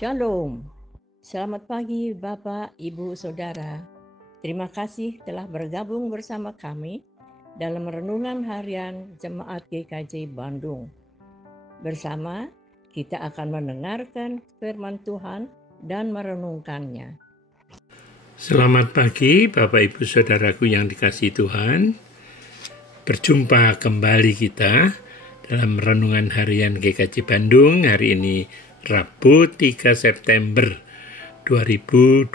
Shalom. Selamat pagi Bapak, Ibu, Saudara. Terima kasih telah bergabung bersama kami dalam renungan harian Jemaat GKJ Bandung. Bersama kita akan mendengarkan firman Tuhan dan merenungkannya. Selamat pagi Bapak Ibu Saudaraku yang dikasihi Tuhan. Berjumpa kembali kita dalam renungan harian GKJ Bandung. Hari ini Rabu 3 September 2025.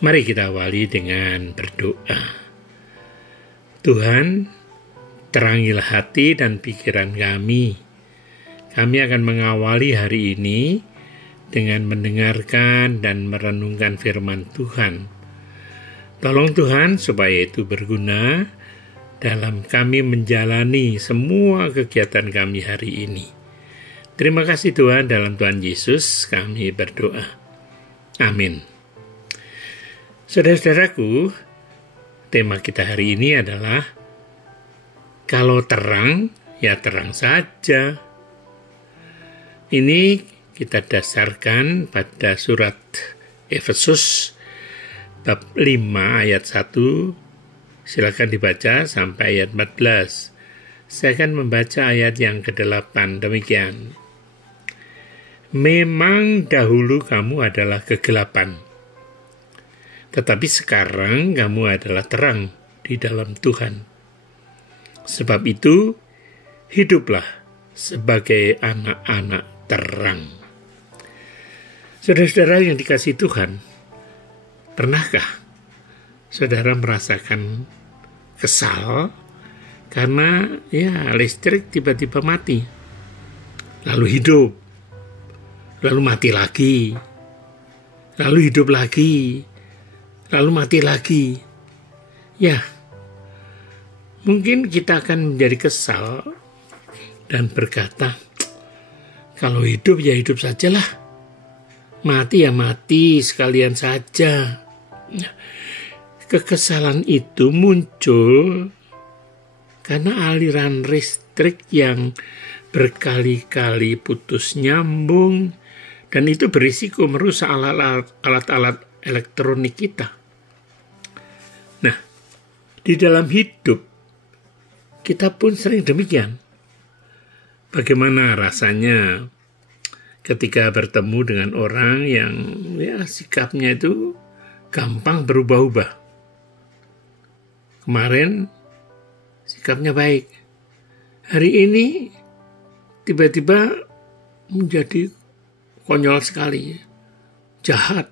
Mari kita awali dengan berdoa. Tuhan, terangilah hati dan pikiran kami. Kami akan mengawali hari ini dengan mendengarkan dan merenungkan firman Tuhan. Tolong Tuhan supaya itu berguna dalam kami menjalani semua kegiatan kami hari ini. Terima kasih Tuhan, dalam Tuhan Yesus kami berdoa. Amin. Saudara-saudaraku, tema kita hari ini adalah kalau terang, ya terang saja. Ini kita dasarkan pada surat Efesus bab 5 ayat 1. Silakan dibaca sampai ayat 14. Saya akan membaca ayat yang ke-8 demikian. Memang dahulu kamu adalah kegelapan, tetapi sekarang kamu adalah terang di dalam Tuhan. Sebab itu, hiduplah sebagai anak-anak terang. Saudara-saudara yang dikasihi Tuhan, pernahkah saudara merasakan kesal karena listrik tiba-tiba mati, lalu hidup, lalu mati lagi, lalu hidup lagi, lalu mati lagi? Ya, mungkin kita akan menjadi kesal dan berkata, kalau hidup ya hidup sajalah, mati ya mati sekalian saja. Kekesalan itu muncul karena aliran listrik yang berkali-kali putus nyambung, dan itu berisiko merusak alat-alat elektronik kita. Nah, di dalam hidup kita pun sering demikian. Bagaimana rasanya ketika bertemu dengan orang yang sikapnya itu gampang berubah-ubah. Kemarin sikapnya baik, hari ini tiba-tiba menjadi konyol sekali, jahat.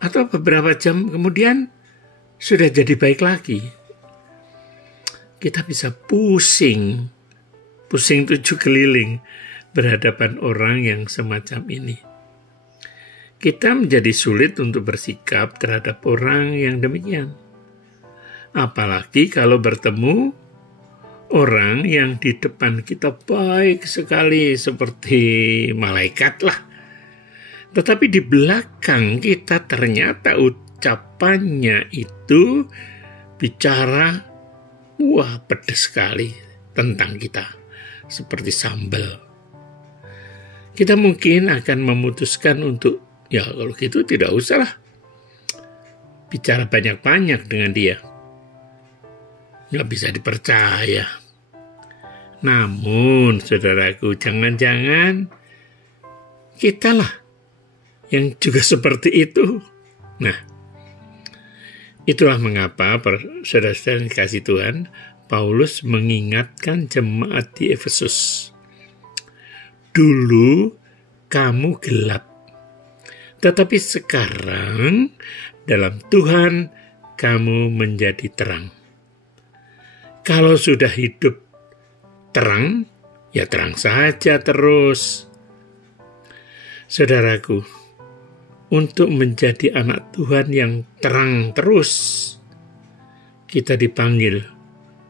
Atau beberapa jam kemudian sudah jadi baik lagi. Kita bisa pusing 7 keliling berhadapan orang yang semacam ini. Kita menjadi sulit untuk bersikap terhadap orang yang demikian. Apalagi kalau bertemu orang yang di depan kita baik sekali seperti malaikat lah. Tetapi di belakang kita ternyata ucapannya itu bicara pedas sekali tentang kita, seperti sambal. Kita mungkin akan memutuskan untuk, kalau gitu tidak usahlah bicara banyak-banyak dengan dia. Nggak bisa dipercaya. Namun, saudaraku, jangan-jangan kitalah yang juga seperti itu. Nah, itulah mengapa saudara-saudara yang dikasihi Tuhan, Paulus mengingatkan jemaat di Efesus. Dulu kamu gelap, tetapi sekarang dalam Tuhan kamu menjadi terang. Kalau sudah hidup terang, ya terang saja terus. Saudaraku, untuk menjadi anak Tuhan yang terang terus, kita dipanggil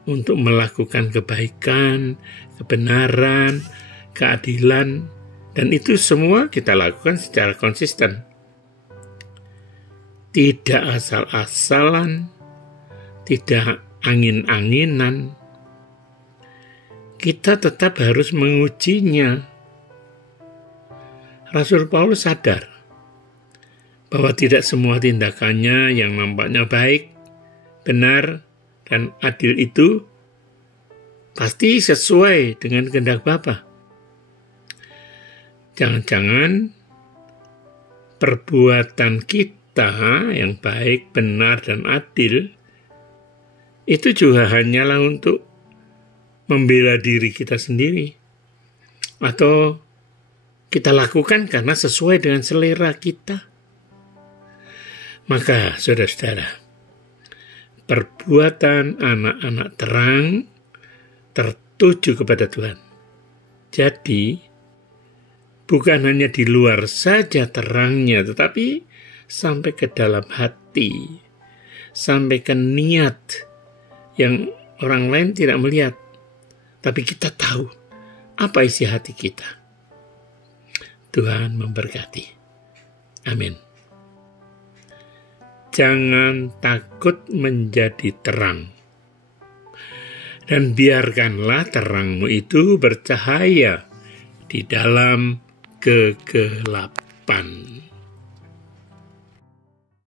untuk melakukan kebaikan, kebenaran, keadilan, dan itu semua kita lakukan secara konsisten. Tidak asal-asalan, tidak angin-anginan. Kita tetap harus mengujinya. Rasul Paulus sadar bahwa tidak semua tindakannya yang nampaknya baik, benar, dan adil itu pasti sesuai dengan kehendak Bapa. Jangan-jangan perbuatan kita yang baik, benar, dan adil itu juga hanyalah untuk membela diri kita sendiri, atau kita lakukan karena sesuai dengan selera kita. Maka saudara-saudara, perbuatan anak-anak terang tertuju kepada Tuhan. Jadi, bukan hanya di luar saja terangnya, tetapi sampai ke dalam hati, sampai ke niat yang orang lain tidak melihat, tapi kita tahu apa isi hati kita. Tuhan memberkati. Amin. Jangan takut menjadi terang, dan biarkanlah terangmu itu bercahaya di dalam kegelapan.